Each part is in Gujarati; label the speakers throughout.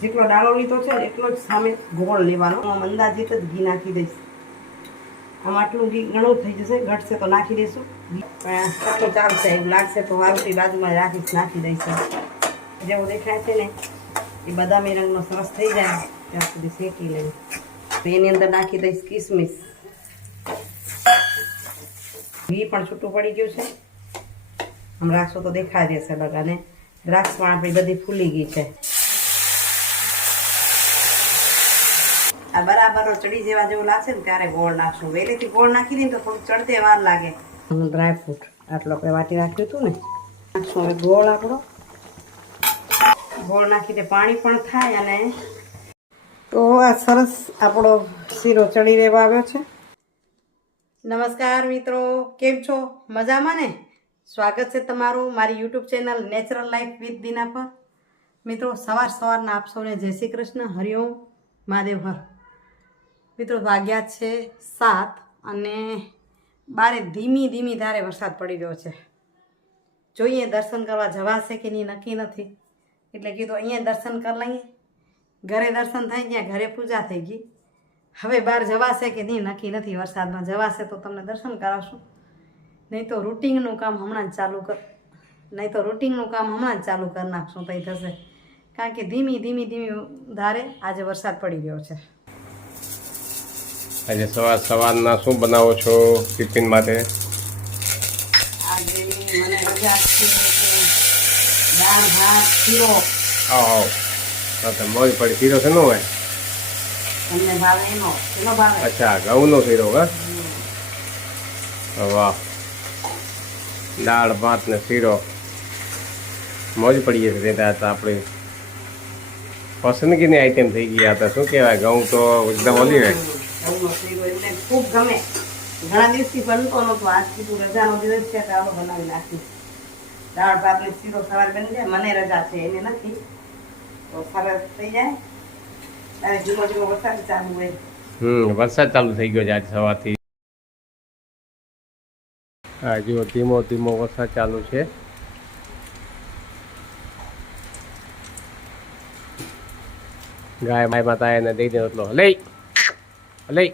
Speaker 1: જેટલો ડાળો લીધો છે, એટલો જ સામે ગોળ લેવાનો. આમ અંદાજિત જ ઘી નાખી દઈશ. આમ આટલું ઘી ઘણું થઈ જશે, ઘટશે તો નાખી દઈશું. આટલું ચાલશે, એવું લાગશે તો વારુટી બાજુમાં રાખીશ, નાખી દઈશું જેવું દેખાય છે ને, એ બદામી રંગનો સરસ થઈ જાય. ત્યાં સુધી શેકી લઈએ. તો એની અંદર નાખી દઈશ કિસમિસ. ઘી પણ છૂટું પડી ગયું છે. આમ રાખશો તો દેખાઈ દેશે બધાને. દ્રાક્ષ પણ આપણી બધી ફૂલી ગઈ છે. આ બરાબર ચડી જેવા જેવું લાગશે ને ત્યારે ગોળ નાખશું. વહેલેથી ગોળ નાખી દઈએ તો થોડું ચડતે વાર લાગે. ડ્રાય ફ્રૂટ આટલો આપણે વાટી રાખ્યું હતું ને? નાખશું હવે ગોળ આપણો. ગોળ નાખી દે પાણી પણ થાય અને તો આ સરસ આપણો શીરો ચડી રહેવા આવ્યો છે. નમસ્કાર મિત્રો કેમ છો? મજામાં ને? સ્વાગત છે તમારું મારી YouTube channel natural life with Dina પર. મિત્રો સવાર સવારના આપ સૌને જય શ્રી કૃષ્ણ. હરિઓમ મહાદેવ હર. મિત્રો વાગ્યા છે સાત અને બારે ધીમી ધીમી ધારે વરસાદ પડી રહ્યો છે. જોઈએ દર્શન કરવા જવાશે કે નહીં, નક્કી નથી. એટલે કીધું અહીંયા દર્શન કરી લઈએ. ઘરે દર્શન થઈ ગયા, ઘરે પૂજા થઈ ગઈ. હવે બહાર જવાશે કે નહીં, નક્કી નથી. વરસાદમાં જવાશે તો તમને દર્શન કરાવશું. નહીં તો રૂટિંગનું કામ હમણાં જ ચાલુ કર, નહીં તો રૂટિંગનું કામ હમણાં જ ચાલુ કરી નાખશું તો થશે. કારણ કે ધીમી ધીમી ધીમી ધારે આજે વરસાદ પડી રહ્યો છે.
Speaker 2: આજે સવાર સવારના શું બનાવો છો ટિફિન માટે?
Speaker 1: છે
Speaker 2: મોજ પડી. શીરો છે નો હોય અચ્છા ઘઉંનો શીરો હા વાહ. દાળ ભાત ને શીરો. મોજ પડી જશે ત્યાં તો આપણી પસંદગીની આઈટમ થઈ ગઈ હતા શું કહેવાય? ઘઉં તો એકદમ ઓલી રહે
Speaker 1: ઘઉંનો શીરો એમને ખૂબ ગમે. ઘણા દિવસથી બનતો નહોતો. આજ કીધું રજાનો દિવસ છે તો આવો બનાવી નાખીશ દાળ ભાત ને શીરો સવાર બની જાય મને રજા છે એને નથી. તો સરસ થઈ જાય. ત્યારે ધીમો ધીમો વરસાદ ચાલુ હોય.
Speaker 2: હમ વરસાદ ચાલુ થઈ ગયો છે આજે સવારથી. હા જુઓ ધીમો ધીમો વરસાદ ચાલુ છે. ગાય માય માતા એને દઈ દે એટલો. લઈ. લઈ.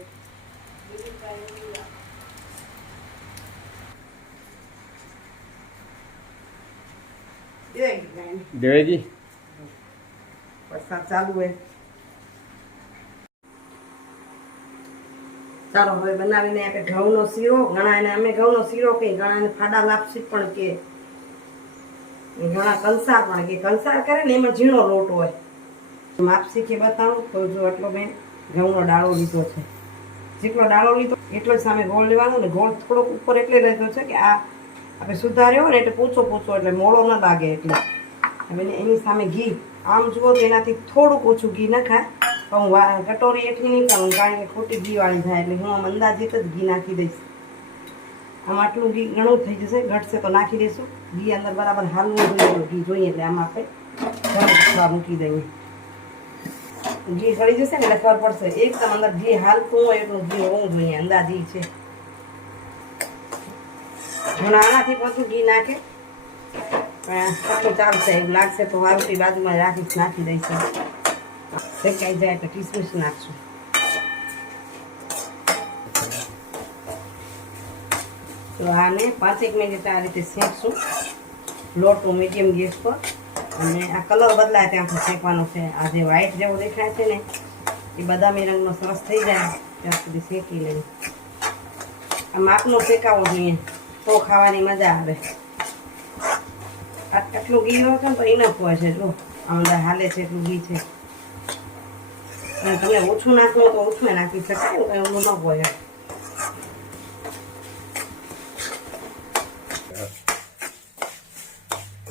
Speaker 2: દેવેજી.
Speaker 1: વરસાદ ચાલુ હોય. ચાલો, હવે બનાવીને આપણે ઘઉંનો શીરો ઘણા એને અમે ઘઉંનો શીરો કહીએ ઘણા એને ફાડા લાપસી પણ કે ઘણા કંસાર પણ કે કંસાર કરે ને એમાં ઝીણો લોટ હોય. માપસી કે બતાવું તો જો આટલો મેં ઘઉંનો ડાળો લીધો છે. જેટલો ડાળો લીધો, એટલો જ સામે ગોળ લેવાનો ને ગોળ થોડોક ઉપર એટલે રહેતો છે કે આ આપણે સુધાર્યો ને એટલે પૂછો પૂછો એટલે મોળો ન લાગે એટલે. હવે એને- સામે ઘી. આમ જુઓ તો એનાથી થોડુંક ઓછું ઘી નખાય પણ હું કટોરી એટલી નહીં કરું કારણ કે ખોટી ઘીવાળી થાય એટલે હું આમ અંદાજિત જ ઘી નાખી દઈશ. આમ આટલું ઘી ઘણું થઈ જશે, ઘટશે તો નાખી દઈશું ઘી અંદર બરાબર હાલવું જોઈએ ઘી જોઈએ એટલે આમાં આપણે મૂકી દઈએ. ઘી સળી જશે ને એટલે ખબર પડશે. એકદમ અંદર ઘી હાલતું હોય એટલું ઘી હોવું જોઈએ, અંદાજી છે. હું આનાથી પાછું ઘી નાખે. પણ ચાલશે, એવું લાગશે તો વારુટી બાજુમાં રાખીશ, નાખી દઈશું. શેકાઈ જાય તો કિસમિસ નાખશું. તો આને પાંચેક મિનિટ આ રીતે શેકશું. લોટો મીડિયમ ગેસ પર. અને આ કલર બદલાય ત્યાં સુધી શેકવાનો છે. આ જે વ્હાઈટ જેવો દેખાય છે ને, એ બદામી રંગનો સરસ થઈ જાય, ત્યાં સુધી શેકી લઈએ. આ માપનો શેકાવો જોઈએ, તો ખાવાની મજા આવે. આટલું ઘી હોય છે ને તો ઇનફ હોય છે, જો. આ અંદર હાલે છે, એટલું ઘી છે. તમે ઓછું નાખવું તો ઓછું નાખી શકાય એવું ન હોય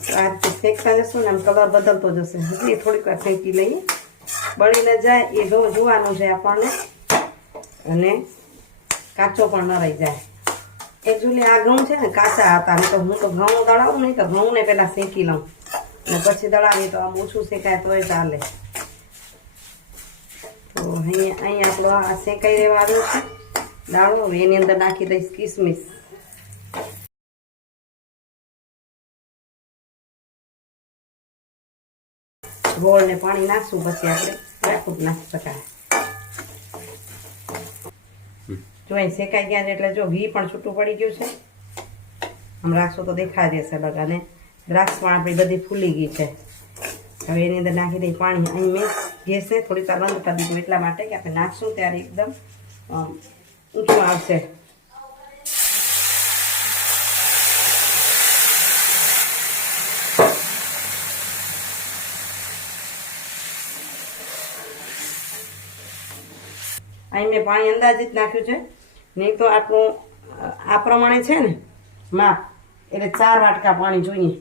Speaker 1: તો આ રીતે શેકતા જશું ને આમ કલર બદલતો જશે. હજી થોડીક વાર શેકી લઈએ. બળીને જાય, એ જો જોવાનું છે આપણને. અને કાચો પણ ન રહી જાય. એકચ્યુઅલી આ ઘઉં છે ને કાચા હતા નહીં તો હું તો ઘઉં દળાવું નહીં તો ઘઉંને પહેલાં શેકી લઉં. અને પછી દળાવી તો આમ ઓછું શેકાય તોય ચાલે. તો અહીંયા અહીંયા આપણો આ શેકાઈ રહેવા આવ્યો છે. દાળો એની અંદર નાખી દઈશ કિસમિસ. ગોળ ને પાણી નાખશું પછી આપણે ડ્રાયફ્રૂટ નાખી શકાય જો અહીં શેકાઈ ગયા છે એટલે જો ઘી પણ છૂટું પડી ગયું છે. આમ રાખશો તો દેખાઈ દેશે બધાને. દ્રાક્ષ પણ આપણી બધી ફૂલી ગઈ છે. હવે એની અંદર નાખી દઈ પાણી. અહીં મેં ગેસને થોડીક વાર બંધ કરી દીધું એટલા માટે કે આપણે નાખશું ત્યારે એકદમ ઊંચું આવશે. અહીં મેં પાણી અંદાજિત નાખ્યું છે. નહીં તો આપણું, આ પ્રમાણે છે ને માપ એટલે ચાર વાટકા પાણી જોઈએ.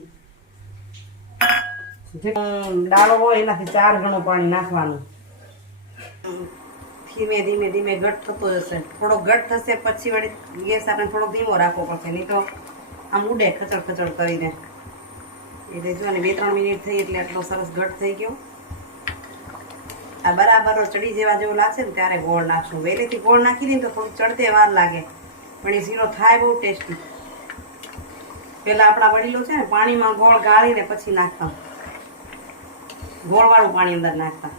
Speaker 1: જે ડાળો હોય એનાથી ચાર ગણું પાણી નાખવાનું. ધીમે ધીમે ધીમે ઘટ થતો જશે. થોડો ઘટ થશે પછી વળી ગેસ આપણે થોડો ધીમો રાખવો પડશે. નહીં તો આમ ઉડે ખચડ ખચડ કરીને. એટલે જો ને બે, ત્રણ મિનિટ થઈ એટલે આટલો સરસ ઘટ થઈ ગયો. આ બરાબર ચડી જેવા જેવું લાગશે ને ત્યારે ગોળ નાખશું. વહેલેથી ગોળ નાખી દઈએ તો થોડું ચડતે વાર લાગે. પણ એ શીરો થાય બહુ ટેસ્ટી. પેલા આપણા વડીલો છે ને પાણીમાં ગોળ ગાળીને પછી નાખતા. ગોળવાળું પાણી અંદર નાખતા.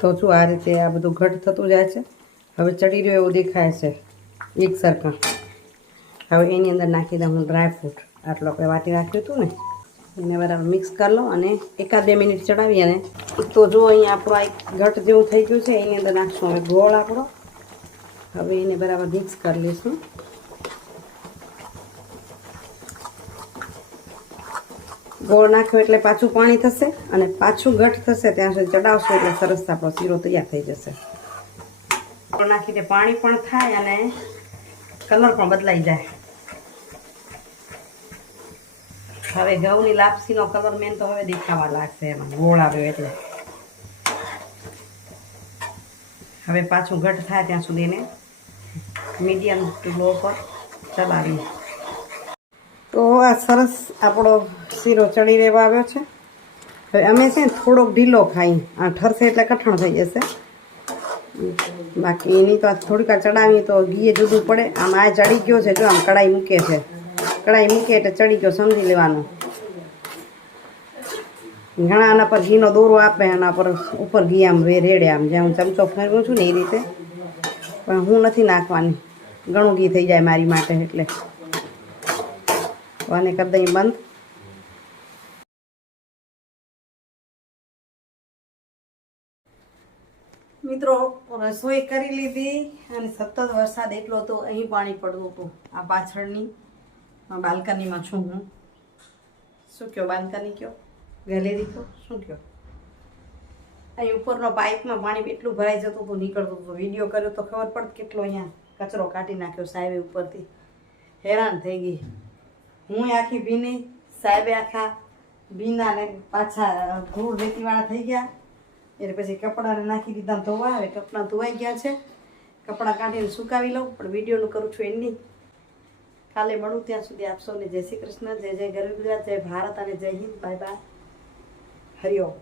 Speaker 1: તો શું આ રીતે આ બધું ઘટ થતું જાય છે? હવે ચડી રહ્યો એવું દેખાય છે. એક સરખા. હવે એની અંદર નાખી દઉં હું ડ્રાયફ્રૂટ આટલો આપણે વાટી રાખ્યું હતું ને, એને બરાબર મિક્સ કરી લો અને એકાદ બે મિનિટ ચડાવી અને તો જો અહીં આપણો એક ઘટ જેવું થઈ ગયું છે, એની અંદર નાખશું હવે ગોળ આપણો. હવે એને બરાબર મિક્સ કરી લઈશું. ગોળ નાખ્યો એટલે પાછું પાણી થશે અને પાછું ઘટ થશે ત્યાં સુધી ચડાવશો એટલે સરસ આપણો શીરો તૈયાર થઈ જશે. ગોળ નાખીને પાણી પણ થાય અને કલર પણ બદલાઈ જાય. હવે ઘઉંની લાપસીનો કલર મેન તો હવે દેખાવા લાગશે એમાં. ગોળ આવ્યો એટલે. હવે પાછું ઘટ થાય ત્યાં સુધી એને મીડિયમ ટુ લો પર ચલાવીએ. તો આ સરસ આપણો શીરો ચડી રહેવા આવ્યો છે. હવે અમે છે ને થોડોક ઢીલો ખાઈ. આ ઠરશે એટલે કઠણ થઈ જશે. બાકી એની તો થોડીક વાર ચડાવી તો ઘીએ જુદું પડે. આમ આ ચડી ગયો છે, જો આમ કડાઈ મૂકે છે. કડાઈ મૂકે એટલે ચડી ગયો, સમજી લેવાનું. ઘણા આના પર ઘીનો દોરો આપે, આના પર ઉપર ઘી આમ રેડે આમ, જ્યાં હું ચમચો ફેરવું છું ને એ રીતે. પણ હું નથી નાખવાની. ઘણું ઘી થઈ જાય મારી માટે એટલે. આને કરી દઈ બંધ. મિત્રો, રસોઈ કરી લીધી અને સતત વરસાદ એટલો હતો, અહીં પાણી પડતું હતું, આ પાછળની. બાલ્કનીમાં છું હું. શું કયો બાલ્કની કયો? ગેલેરી કયો? શું કયો? અહીં ઉપરનો પાઇપમાં પાણી એટલું ભરાઈ જતું હતું, નીકળતું હતું. વીડિયો કર્યો તો ખબર પડત કેટલો અહીંયા કચરો કાઢી નાખ્યો સાહેબે ઉપરથી. હેરાન થઈ ગઈ. હું આખી ભીની, સાહેબે આખા ભીના ને પાછા ધૂળ રેતીવાળા થઈ ગયા. એટલે પછી કપડાને નાખી દીધા ધોવા. હવે કપડાં ધોવાઈ ગયા છે. કપડાં કાઢીને સુકાવી લઉં, પણ વિડીયોનું કરું છું એન્ડિંગ. કાલે મળું ત્યાં સુધી આપ સૌને જય શ્રી કૃષ્ણ, જય જય ગરવી ગુજરાત, જય ભારત અને જય હિન્દ, બાય બાય. હરિઓમ